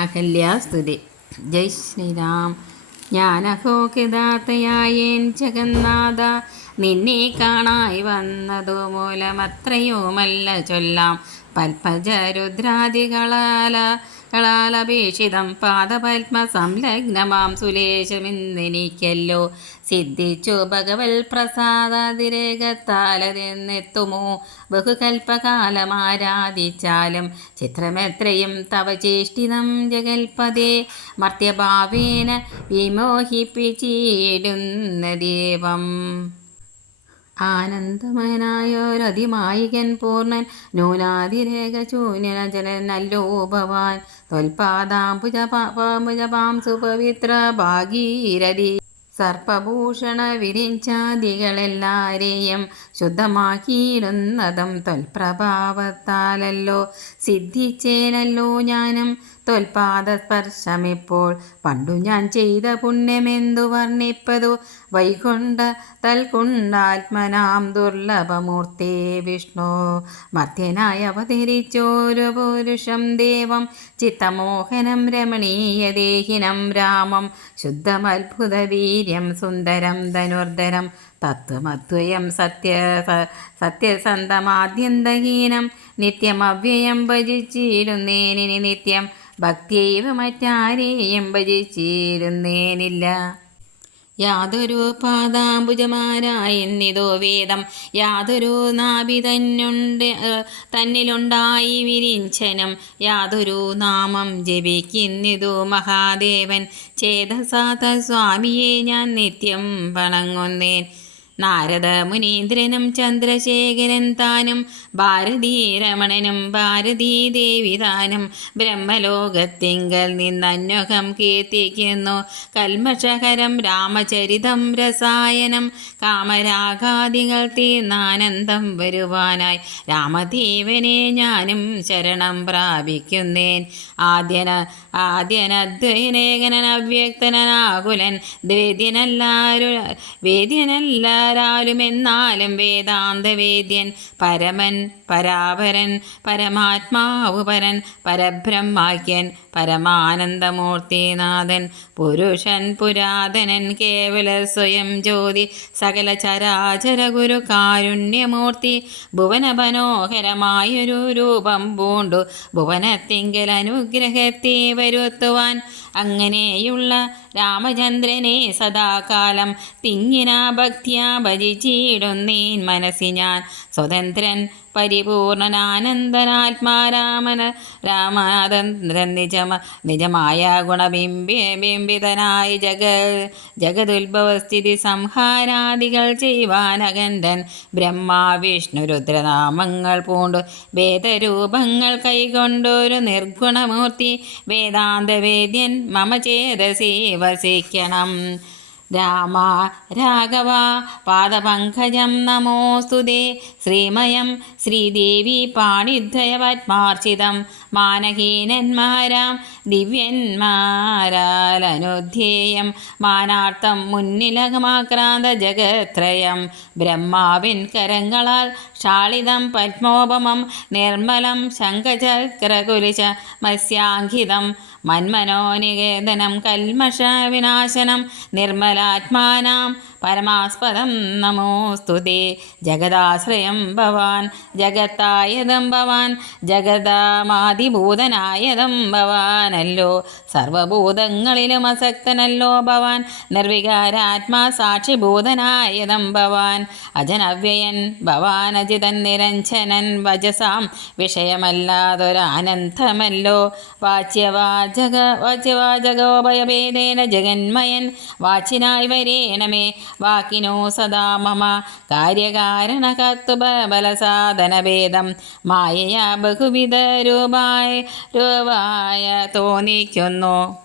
അഹല്യാസ്തുതി ജയ് ശ്രീരാം. ഞാനഹോ കൃതാർത്ഥയായേൻ ജഗന്നാഥ. നിന്നെ കാണായി വന്നതു മൂലമത്രയുമല്ല ചൊല്ലാം. പൽപ്പജരുദ്രാദികളാല പാദപത്മ സംലഗ്നമാം സുലേശമെന്നെനിക്കല്ലോ. സിദ്ധിച്ചു ഭഗവൽ പ്രസാദാതിരേകത്താലതെന്നെത്തുമോ? ബഹുകൽപ്പകാലമാരാധിച്ചാലും ചിത്രമെത്രയും തവ ചേഷ്ടിതം ജഗൽപദേ മർത്യഭാവേന വിമോഹിപ്പിച്ചിടുന്ന ദേവം. ആനന്ദമയനായൊരതിമായികൻ പൂർണൻ നൂനാതിരേക ശൂന്യനജനല്ലോ ഭവാൻ. ത്വൽപാദാംബുജ പാമ്പുജപാം സുപവിത്ര ഭാഗീരഥി. സർപ്പഭൂഷണ വിരിഞ്ചാദികളെല്ലാരെയും ശുദ്ധമാക്കിയിടുന്നതും തൊൽപ്രഭാവത്താലല്ലോ. സിദ്ധിച്ചേനല്ലോ ഞാനും. തൊൽപാദസ്പർശമിപ്പോൾ പണ്ടു ഞാൻ ചെയ്ത പുണ്യമെന്തു വർണിപ്പതു? വൈകുണ്ഠ തൽക്കുണ്ടാത്മനാം ദുർലഭമൂർത്തേ വിഷ്ണു. മധ്യനായി അവതരിച്ചോരു പുരുഷം ദേവം. ചിത്തമോഹനം രമണീയ ദേഹിനം രാമം. ശുദ്ധമത്ഭുത വീര്യം സുന്ദരം ധനുർധരം തത്വമദ്വയം സത്യ സത്യസന്ധമാദ്യന്തഹീനം നിത്യം അവ്യയം ഭജിച്ചിരുന്നേനിന് നിത്യം ഭക്തിയൈവ മറ്റാരെയും ഭജിച്ചിരുന്നേനില്ല യാതൊരു പാദാംബുജമാരായെന്നിതോ വേദം യാതൊരു നാഭി തന്നുണ്ട് തന്നിലുണ്ടായി വിരിഞ്ചനം യാതൊരു നാമം ജപിക്കുന്നിതു മഹാദേവൻ. ചേതസാത സ്വാമിയെ ഞാൻ നിത്യം വണങ്ങുന്നേൻ. നാരദ മുനീന്ദ്രനും ചന്ദ്രശേഖരൻ താനും ഭാരതീ രമണനും ഭാരതീ ദേവി താനും ബ്രഹ്മലോകത്തിങ്കൽ നിന്നന്വഹം കീർത്തിക്കുന്നു. കൽമഷഹരം രാമചരിതം രസായനം കാമരാഗാദികൾ തീർന്നാനന്ദം വരുവാനായി രാമദേവനെ ഞാനും ശരണം പ്രാപിക്കുന്നേൻ. ആദ്യന ആദ്യനദ്വൈനേകനൻ അവ്യക്തനാകുലൻ ദ്വേദ്യനല്ലാരു വേദാന്ത വേദാന്തവേദ്യൻ പരമൻ പരാപരൻ പരമാത്മാവ് പരൻ പരബ്രഹ്മാക്യൻ പരമാനന്ദമൂർത്തിനാഥൻ. പുരുഷൻ പുരാതനൻ കേവല സ്വയം ജ്യോതി സകല ചരാചര ഗുരു കാരുണ്യമൂർത്തി ഭുവന മനോഹരമായൊരു രൂപം പൂണ്ടു ഭുവനത്തിങ്കൽ അനുഗ്രഹത്തെ വരുത്തുവാൻ. അങ്ങനെയുള്ള രാമചന്ദ്രനെ സദാകാലം തിങ്ങിന ഭക്തിയാ ഭജിച്ചിടുന്നേൻ മനസ്സി ഞാൻ സ്വതന്ത്രൻ പരിപൂർണനാനന്ദനാത്മാരാമന രാമാതന്ത്രൻ നിജമ നിജമായ ഗുണബിംബി ബിംബിതനായി ജഗ ജഗതുത്ഭവസ്ഥിതി സംഹാരാദികൾ ചെയ്യുവാനകണ്ഠൻ ബ്രഹ്മാ വിഷ്ണു രുദ്രനാമങ്ങൾ പൂണ്ടു. വേദരൂപങ്ങൾ കൈകൊണ്ടൊരു നിർഗുണമൂർത്തി വേദാന്തവേദ്യൻ മമ ചേതസി വസിക്കണം. രാമ രാഘവ പാദപങ്കജം നമോസ്തുതേ. ശ്രീമയം ശ്രീദേവി പാണിദ്വയപത്മാർച്ചിതം മാനഹീനന്മാരാം ദിവ്യന്മാരാലനുധ്യേയം മാനാർത്ഥം മുന്നിലകമാക്രാന്ത ജഗത്രയം. ബ്രഹ്മാവിൻ കരങ്ങളാൽ ശാളിതം പത്മോപമം. നിർമ്മലം ശങ്കചക്രകുലിശ മത്സ്യാങ്കിതം. മന്മനോനികേതനം കൽമഷ വിനാശനം. നിർമ്മലാത്മാനാം പരമാസ്പദം നമോസ്തുതേ ജഗദാശ്രയം ഭവാൻ ജഗത്തായതം ഭവാൻ ജഗദാമാതിഭൂതനായതം ഭവാനല്ലോ. സർവഭൂതങ്ങളിലും അസക്തനല്ലോ ഭവാൻ നിർവികാരാത്മാ സാക്ഷിഭൂതനായതം ഭവാൻ. അജനവ്യയൻ ഭവാൻ അജിതൻ നിരഞ്ജനൻ വജസാം വിഷയമല്ലാതൊരാനന്ദമല്ലോ വാച്യവാചക വാച്യവാചകോഭയഭേദേന ജഗന്മയൻ വാച്ചിനായി വരേണമേ. വാക്കിനോ സദാ മമ. കാര്യകാരണകർത്തുബലസാധനഭേദം മായയാ ബഹുവിധ രൂപായ രൂപായ തോന്നിക്കുന്നു.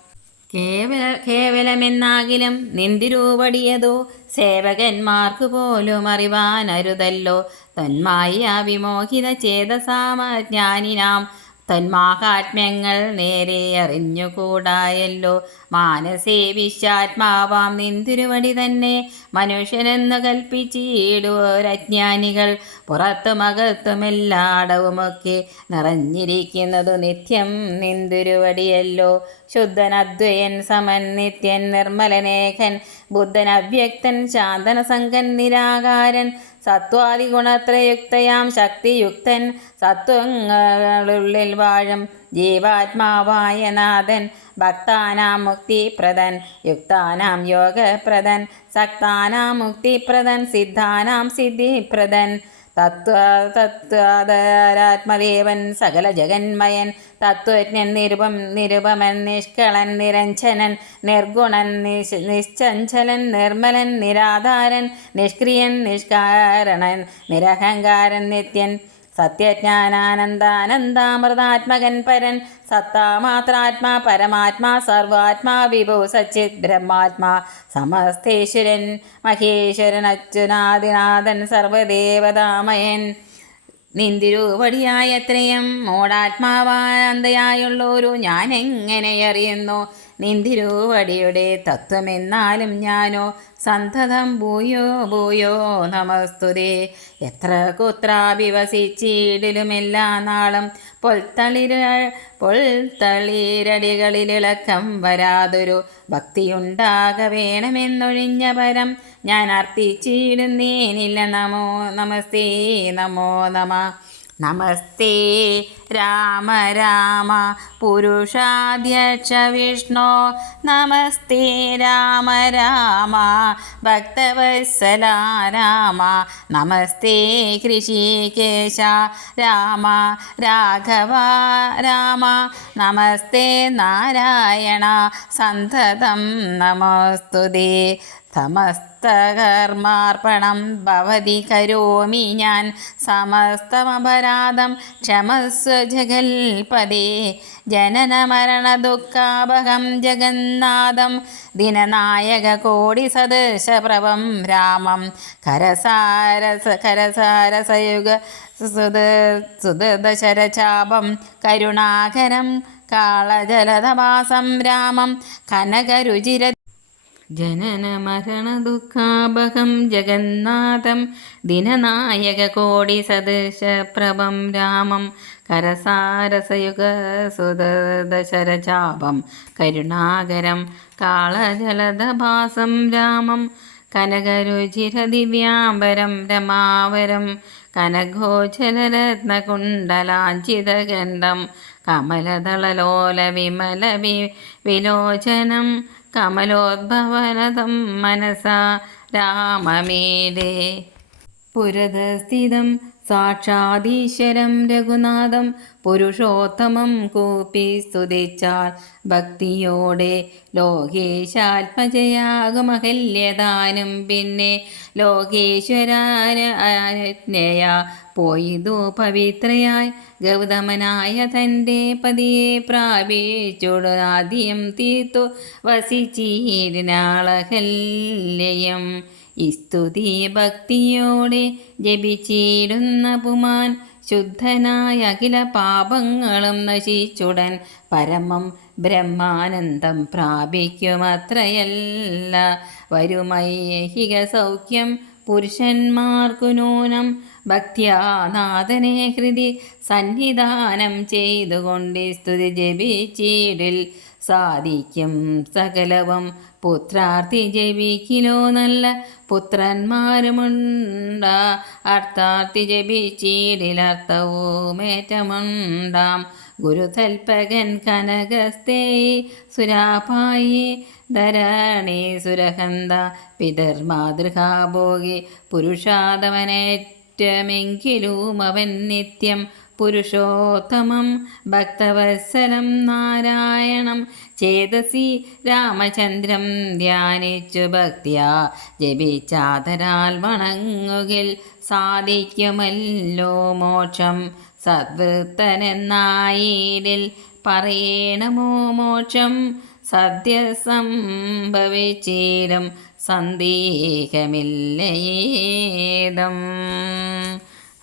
കേവല കേവലമെന്നാകിലും നിന്തിരൂപടിയതോ സേവകന്മാർക്കു പോലും അറിവാനരുതല്ലോ. തന്മായ വിമോഹിത ചേതസാമജ്ഞാനിനാം തന്മാഹാത്മ്യങ്ങൾ നേരെ അറിഞ്ഞുകൂടായല്ലോ. മാനസേ വിശ്വാത്മാവാം നിന്തിരുവടി തന്നെ മനുഷ്യനെന്ന് കൽപ്പിച്ചിടുവരജ്ഞാനികൾ. പുറത്തും അകത്തുമെല്ലാടവുമൊക്കെ നിറഞ്ഞിരിക്കുന്നതു നിത്യം നിന്തിരുവടിയല്ലോ. ശുദ്ധൻ അദ്വയൻ സമൻ നിത്യൻ നിർമ്മലനേഖൻ ബുദ്ധൻ അവ്യക്തൻ ശാന്തനസംഗൻ നിരാകാരൻ സത്വാദിഗുണത്രയുക്തയാം ശക്തിയുക്തൻ സത്വങ്ങളുള്ളിൽ വാഴും ജീവാത്മാവായ നാഥൻ ഭക്താനാം മുക്തിപ്രദൻ യുക്താനാം യോഗപ്രദൻ സക്താനാം മുക്തിപ്രദൻ സിദ്ധാനാം സിദ്ധിപ്രദൻ. തത്വ തത്വാധാരാത്മദേവൻ സകല ജഗന്മയൻ തത്വജ്ഞൻ നിരുപം നിരുപമൻ നിഷ്കളൻ നിരഞ്ജനൻ നിർഗുണൻ നിശ് നിശ്ചഞ്ചലൻ നിർമ്മലൻ നിരാധാരൻ നിഷ്ക്രിയൻ നിഷ്കാരണൻ നിരഹങ്കാരൻ നിത്യൻ സത്യജ്ഞാനാനന്ദാനന്ദാമൃതാത്മകൻ പരൻ സത്താമാത്രാത്മാ പരമാത്മാ സർവാത്മാ വിഭു സച്ചിത് ബ്രഹ്മാത്മാ. സമസ്തേശ്വരൻ മഹേശ്വരൻ അച്യുനാദിനാഥൻ സർവദേവതാമയൻ. നിന്തിരൂപടിയായത്രയും ഞാൻ എങ്ങനെ അറിയുന്നു? നിന്തിരുവടിയുടെ തത്വമെന്നാലും ഞാനോ സന്തതം ഭൂയോ ഭൂയോ നമസ്തുതേ. എത്ര കുത്രാഭിവസിച്ചിടിലുമെല്ലാ നാളും പൊൽത്തളിര പൊൽത്തളിരടികളിലിളക്കം വരാതൊരു ഭക്തിയുണ്ടാക വേണമെന്നൊഴിഞ്ഞ പരം ഞാൻ അർത്ഥിച്ചിടുന്നേനില്ല നമോ നമസ്തേ നമോ നമ. നമസ്തേ. രാമ രാമ പുരുഷാധ്യക്ഷ വിഷ്ണോ. നമസ്തേ രാമ രാമ ഭക്തവത്സല രാമ. നമസ്തേ കൃഷികേശ രാമ രാഘവ രാമ. നമസ്തേ നാരായണ സന്തതം നമസ്തുതേ. സമസ്തകർമാർപ്പണം ഭവതി കരോമി ഞാൻ. സമസ്തമപരാധം ക്ഷമസ്വ ജഗൽപദേ ജനന മരണ ദുഃഖാപകം ജഗന്നാഥം. ദിനനായക കോടി സദൃശപ്രഭം രാമം. കരസാരസ കരസാരസയുഗ സുദശരചാപം കരുണാകരം കാളജലതവാസം രാമം. കനകരുചിര ജനന മരണ ദുഃഖാപകം ജഗന്നാഥം ദിനനായക കോടി സദൃശ പ്രഭം രാമം കരസാരസയുഗ സുദശരചാപം കരുണാകരം കാളജലദഭാസം രാമം കനകരുചിരദിവ്യാംബരം രമാവരം കനഘോചലരത്നകുണ്ടലാഞ്ചിതഗന്ധം കമലതളലോല വിമല വി വിലോചനം കമലോദ്ഭവനതം മനസാ രാമമേലേ. പുരതസ്ഥിതം സാക്ഷാദീശ്വരം രഘുനാഥം പുരുഷോത്തമം കൂപ്പി സ്തുതിച്ചാൽ ഭക്തിയോടെ ലോകേശാത്മജയാകുമഹല്യദാനം പിന്നെ ലോകേശ്വരാജ്ഞയ പോയിതു പവിത്രയായി. ഗൗതമനായ തന്റെ പതിയെ പ്രാപിച്ചുടു ആദ്യം തീർത്തു വസിച്ചീരിനാളഹല്യം. സ്തുതി ഭക്തിയോടെ ജപിച്ചിടുന്ന പുമാൻ ശുദ്ധനായ അഖില പാപങ്ങളും നശിച്ചുടൻ പരമം ബ്രഹ്മാനന്ദം പ്രാപിക്കുമത്രയല്ല. വരുമൈഹിക സൗഖ്യം പുരുഷന്മാർക്കു നൂനം ഭക്തിയാനാഥനെ ഹൃദി സന്നിധാനം ചെയ്തുകൊണ്ട് സ്തുതി ജപിച്ചിടിൽ സാധിക്കും. സകലവും പുത്രാർത്ഥി ജപിക്കിലോ നല്ല പുത്രന്മാരുമുണ്ട. അർത്ഥാർത്ഥി ജപിച്ചിടിലർത്ഥവുമേറ്റമുണ്ടാം ഗുരുതൽപകൻ കനകസ്തേ സുരാപായി ധരണി സുരഹന്ത പിതർമാതൃകാഭോഗി പുരുഷാദവനേറ്റമെങ്കിലും അവൻ നിത്യം പുരുഷോത്തമം ഭക്തവത്സലം നാരായണം. ചേതസി രാമചന്ദ്രം ധ്യാനിച്ചു ഭക്തിയാ. ജപിച്ചാതരാൽ വണങ്ങുകിൽ സാധിക്കുമല്ലോ മോക്ഷം. സദ്വൃത്തനെന്നായിരിൽ പറയണമോ മോക്ഷം? സദ്യ സംഭവിച്ചിടും സന്ദേഹമില്ലേതം.